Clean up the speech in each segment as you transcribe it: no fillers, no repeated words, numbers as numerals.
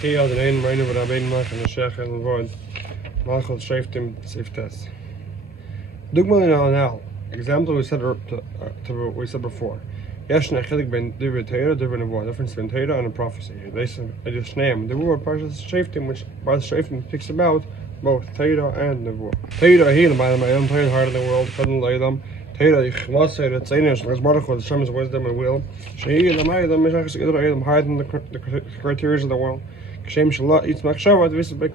Adonenu, Rebbe King Moshiach Shlit, Dvar Malchus Shoftim, si'if tes. Dugma now. Example we said before. Yeshna chilik ben Dvar Torah, Dvar Nevuah. Difference between Torah and a prophecy. They just name the word Parshas Shoftim, which Parshas Shoftim speaks about both Torah and Nevuah. Torah he the Ma'am, Torah the heart of the world, Kadon L'Olam. Torah the Chmasa, the Tzenish, the Baruch, the Shem's wisdom and will. Shehi the Ma'am, the Meshach Gedor, higher than the criteria of the world. Kshem Shalat eats Machshava, this is big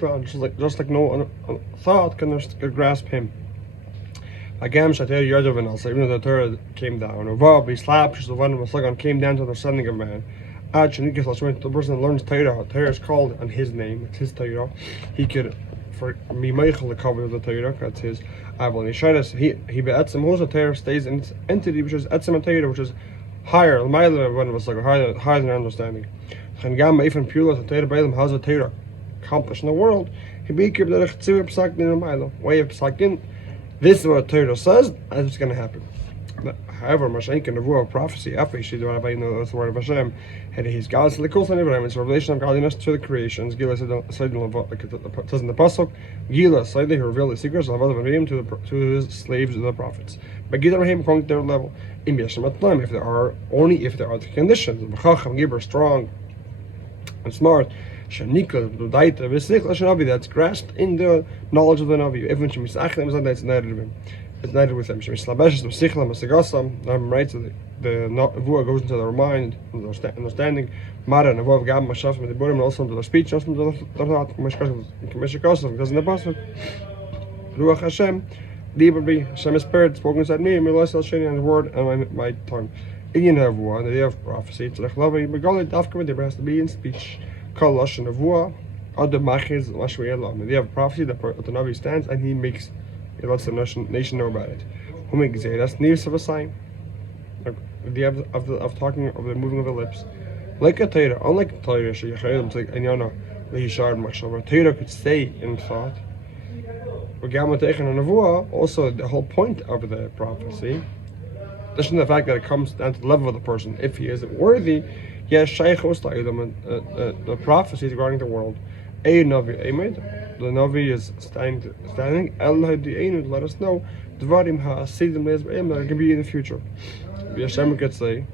just like no thought can grasp him. Again, Shater Yodovin also, even though the Torah came down. Or he slapped, she's the one who came down to the sending of man. The person that learns Torah is called on his name, it's his Torah. He could, for me, Michael, the cover of the Torah, that's his. He be'etzim, also Torah stays in its entity, which is etzim Torah, which is higher, higher than understanding. And Gamma, even pure, the Torah Balaam, how's the Torah accomplished in the world? He be kept the way of Psakin. This is what Torah says, and it's going to happen. However, Mashiach and Nevuah prophecy, after she do what I know that's the word of Hashem, and he's God's the cool Abraham, it's a revelation of godliness to the creations. Gila said it says in the Pasuk, Gila said he revealed the secrets of other to his slaves, the prophets. But Gila Rahim according to their level. If there are the conditions, strong and smart, that's grasped in the knowledge of the Navi. It's united with them. Right, so the Nevuah goes into their mind, understanding, and also into their speech, also into their thought. Because in the Pasuk, Ruach Hashem, Hashem is spirit, spoken inside me, and the word and my tongue. In Nevuah, the day of prophecy, there has to be in speech. Called Lashon Nevuah, Adam Machiz, Lashon. They have prophecy that the Navi stands and he lets the nation know about it. Who makes it? That's news of a sign. The of talking of the moving of the lips. Like a Torah, unlike Torah, Torah could stay in thought. Also, the whole point of the prophecy, just in the fact that it comes down to the level of the person, if he isn't worthy. Yes, the prophecies regarding the world. The Navi is standing. To let us know Dvarim that can be in the future. Hashem could say,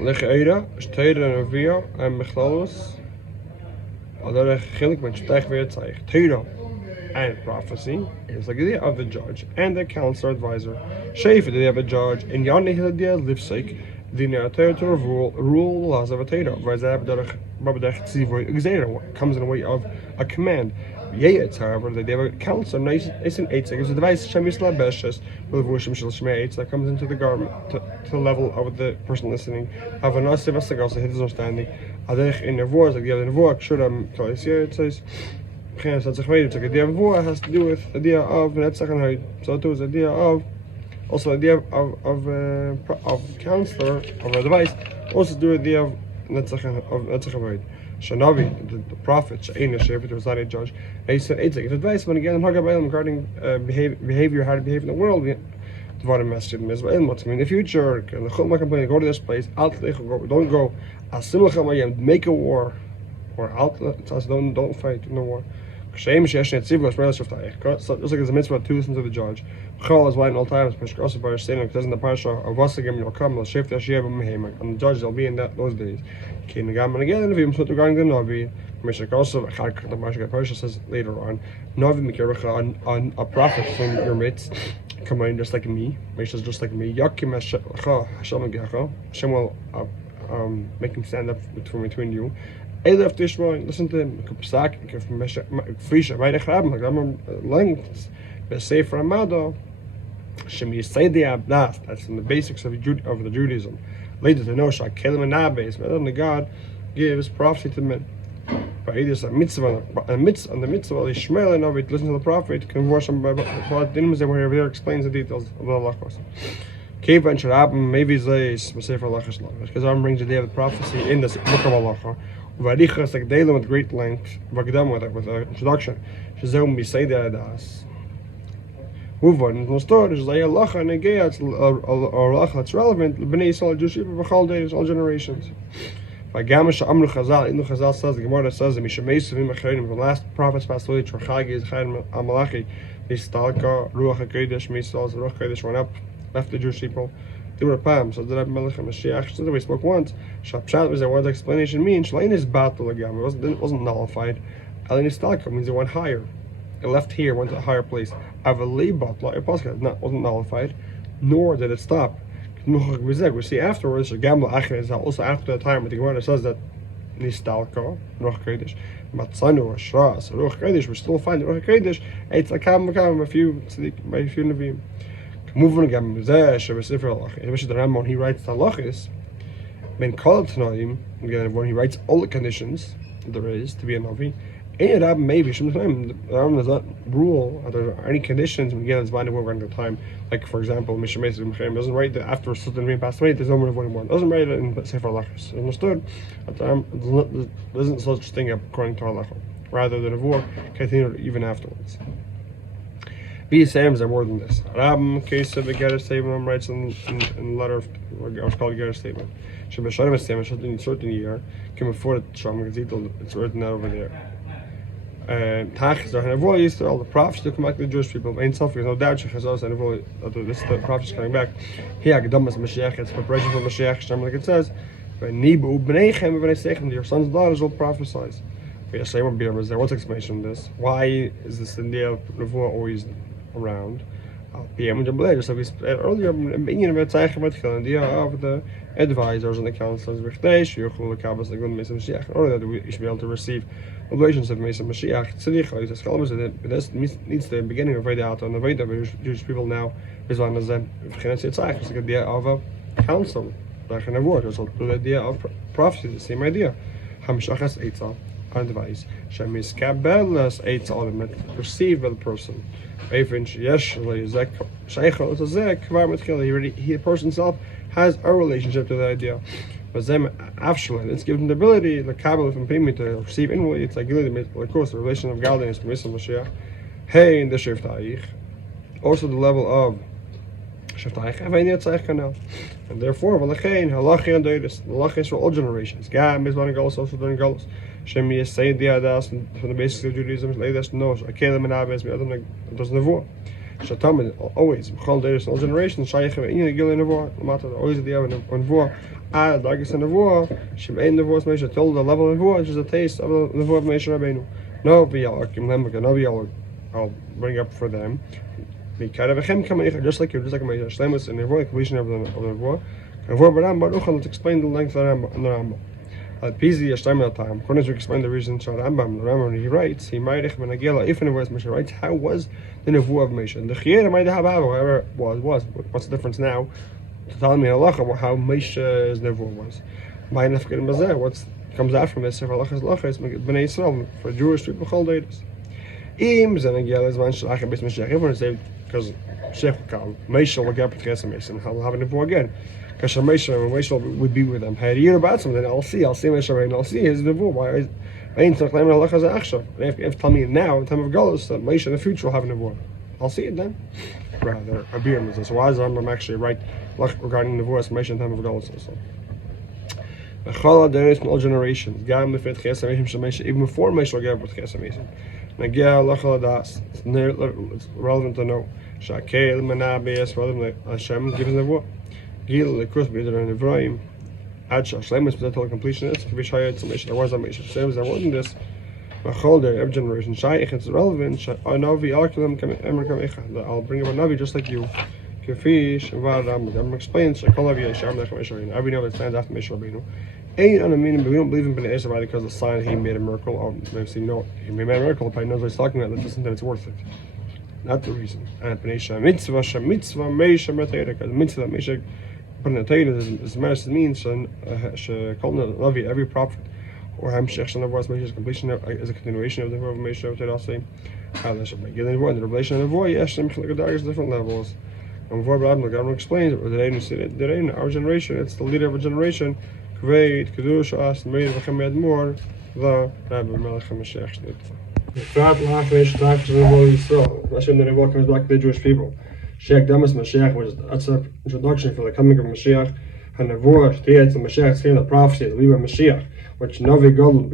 Lecheira, Shteira Nevuah, and Mechlalos, Torah and prophecy is like the idea of the judge and the counselor advisor. Sheif, the idea of a judge, and Yanni his idea of lipsake. The Torah to rule the laws of a Torah. Comes in the way of a command. However, they have a counselor, nice and eight seconds. A device that comes into the garment to the level of the person listening. Have a nasiv also his understanding. In Nevuah, like the other Nevuah, it says. It's like the Nevuah has to do with the idea of Netzach. So it was the idea of. Also, the idea of counselor, of a device, also do the idea of Netzach. Shanavi, the prophet, She'ena Shepherd, was not a judge. And he said, it's like advice, when again, regarding behavior, how to behave in the world, Dvar Malchus, in the future, go to this place, don't go, make a war, or don't fight in the war. So just like there's a mitzvah to listen to the judge. Chol is why in all times, also by saying it says in the parsha of Vasagim will come, and the judge will be in those days. And again, regarding the Navi, also the parsha says later on, Navi on a prophet from your midst, come in just like me, just like me. Hashem will make him stand up between you. Listen to him. That's in the basics of the Judaism. Later to know that God gives prophecy to men. But it is a mitzvah, on the mitzvah of Ishmael and Navi to listen to the prophet, converse him by where he explains the details of the halachos. Because I'm bringing the day of the prophecy in this book of halacha. Varichas like daily with great length, with an introduction. Shazom Bisayda Das. Move on. No story. There's like halacha and a halacha that's relevant. Bnei Yisrael, Jewish people, for all days, all generations. Chazal says, the Gemara says, the last prophets passed away, Trachagi, Chaim Amalachi, Nistalka, Ruach HaKodesh, Misal, Ruach HaKodesh went up, left the Jewish people. They were Pam, so the Rebbe Melech Mashiach, so we spoke once. Shapshat was what the explanation means. Shlein is battle again, it wasn't nullified. Elin Nistalka means it went higher. It left here, went to a higher place. Avali battle, it wasn't nullified, nor did it stop. We see afterwards, also after the time, but the Gemara says that Nistalka, Ruach HaKodesh, Matzanu, Shras, Ruach HaKodesh, we still find Ruach HaKodesh, it's a kam, a few Nevi'im. Moving again, especially the Rambam, when he writes the halachos, again, when he writes all the conditions there is to be a Navi, and Rambam maybe, the Rambam does not rule that there are any conditions, again, it's binding over the time, like for example, doesn't write that after a certain Rebbe passed away, there's no more than one. Doesn't write it in Sefer halachos. Understood? That there isn't such thing according to halacha. Rather, the Nevuah continued even afterwards. BSMs are more than this. Rambam, case of a Getter statement, writes in the letter of what's called a Getter statement. Should be Shalom statement in a certain year, came before the Shalom, it's written out over there. Tachas are Nevuah, all the prophets to come back to the Jewish people. Ain't self, there's no doubt, Shechazos and Nevuah, this the prophets coming back. Here, Gedamas Mashiach, it's preparation for Mashiach, like it says. Nibu, B'neichem, B'neichem, your sons and daughters will prophesize. What's the explanation of this? Why is this idea of Nevuah always around? Just like we said earlier, the idea of the advisors and the counselors, or that we should be able to receive relations of Mesa Mashiach. This needs the beginning of Veda Ata, and the Veda Jewish people now is one of them. It's like the idea of a counsel, like an award, the idea of prophecy, the same idea. Hamshachas Eitzah. Advice. Shemiskabelas eitz element perceived by the person. The person himself has a relationship to the idea. But then afterwards, it's given the ability, the Kabbalah from Pimi to receive inwardly. It's like of course the relation of godliness to Mashiach. Hey, in the Shiftayich. Also the level of Shiftayich. And therefore, halacha is for all generations. God is one of also during Galus. Shemi is saying the Adas from the basics of Judaism, Leidas knows, Akelim and Abbas, does Nevuah. Shatam always, all generations, Shaykh in the Gil Nevuah, matter always the Evan of Nevuah, Dagis and Nevuah, Shemain Nevuah, Mesha told the level of Nevuah, which is a taste of the Nevuah of Mesha Rebbeinu. No, I'll bring up for them. Just like Mesha, Shlemus and Nevuah, completion of the Nevuah. Nevuah Baram Baruch, let's explain the length of the Rambam. According to explain the reason, the Rambam he writes, he might if it was Moshe writes, how was the Nevuah of Moshe? The Chiyah might have however was. What's the difference now? To tell me halacha how Moshe's Nevuah was. What comes out from this, if halacha's lacha is Bnei Yisrael for Jewish people called days. Everyone say because Sheikh will come, Moshe will get Petches Moshe and he'll have a Nevuah again. Because Moshe would be with them. Had a year about something, I'll see Moshe and I'll see his Nevuah. Why ain't so claiming halacha as achshav? If tell me now, in time of Galus, that Moshe in the future will have a Nevuah. I'll see it then. Rather, Abir says, so why is Rambam actually right regarding Nevuah as Moshe in time of Galus also? There is in all generations. Even before Moshe will get Petches Moshe. It's relevant to know. Shakel Manabes, rather than Hashem gives Nevuah. Gil, the course, be there in Ephraim. Adsha, Shlemus, but until completion is. Kavishayat, Summation, there was a Meshach. Same as there wasn't this. Macholder, every generation. Shaykh, it's relevant. Navi, Alkalim, I'll bring up a Navi just like you. Kafish, Varam, I'm explaining. Shakolavi, Sham, Meshach. Every know that stands after Meshach Rebbeinu. Ain't on a meaning, but we don't believe in Bnei Yisrael because the sign he made a miracle. Or maybe no, he made a miracle, but he knows what he's talking about. Let's listen that it's worth it. Not the reason. And Bnei Yisrael, mitzvah, Meisha, Matayra, mitzvah, Meisha. But in the Torah, this message means every prophet or Hamshech Shanavas completion is a continuation of the Nevuah of Moshe. The revelation of Nevuah, yes, different levels. And Nevuah explains it. Our generation, it's the leader of a generation. Kveit, Kedush, As, Meir, V'Chamed, More, the Rebbe King Moshiach Shlit. The third half is the Nevuah Yisrael. Hashem, the Nevuah comes back to the Jewish people. Sheikh Damas Mashiach, which that's an introduction for the coming of Mashiach. Hanavur, Shtiyat, the Mashiach, the prophecy, the Rebbe Mashiach, which Navi Gadol,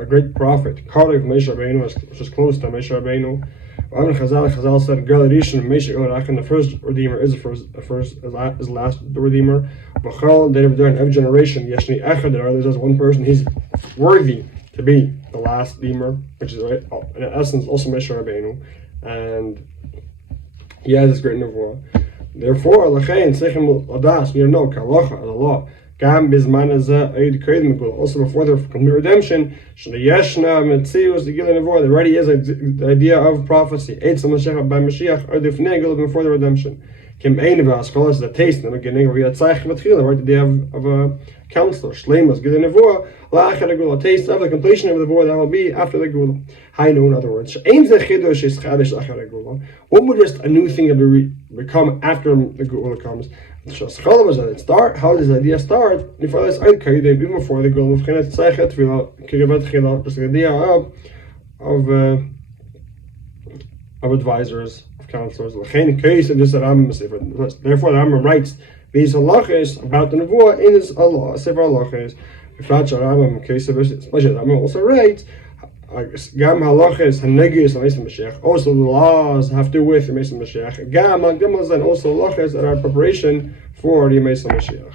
a great prophet, Karev Moshe Rabbeinu, which is close to Moshe Rabbeinu. Chazal said, "Gal Rishon Moshe Orach," the first redeemer is the last redeemer. B'chol, they were there in every generation. Yeshni Echad, there others as one person. He's worthy to be the last redeemer, which is right in essence also Moshe Rabbeinu, and he has this great nevuah. Therefore, Lachain Sechem Adas, we know Kalacha, the law. Gam Bizman also before the complete redemption, Yeshna Metzius, the Gilin Nevuah, there already is the idea of prophecy. Eitz Mashiach by Mashiach, or the Fnegel before the redemption. Kim Eineva, scholars the taste, in the beginning of Yatzach Matchila, right? The day of a counselor, Shleimus, Gilin Nevuah, Lachar Gula, taste of the completion of the Nevuah that will be after the Gula. High noon, in other words. What would just a new thing become after the Gula comes? Shalom was at its start. How does the idea start? Even before the Gula, just the idea of advisors, of counselors. Therefore, the Rambam writes these halachas about the nevuah in his Allah, sefer halachas. Especially the Rambam also writes Gam halachas hanegis and Mashiach. Also, the laws have to do with the Mashiach. Gam and also halachas that are preparation for the Mashiach.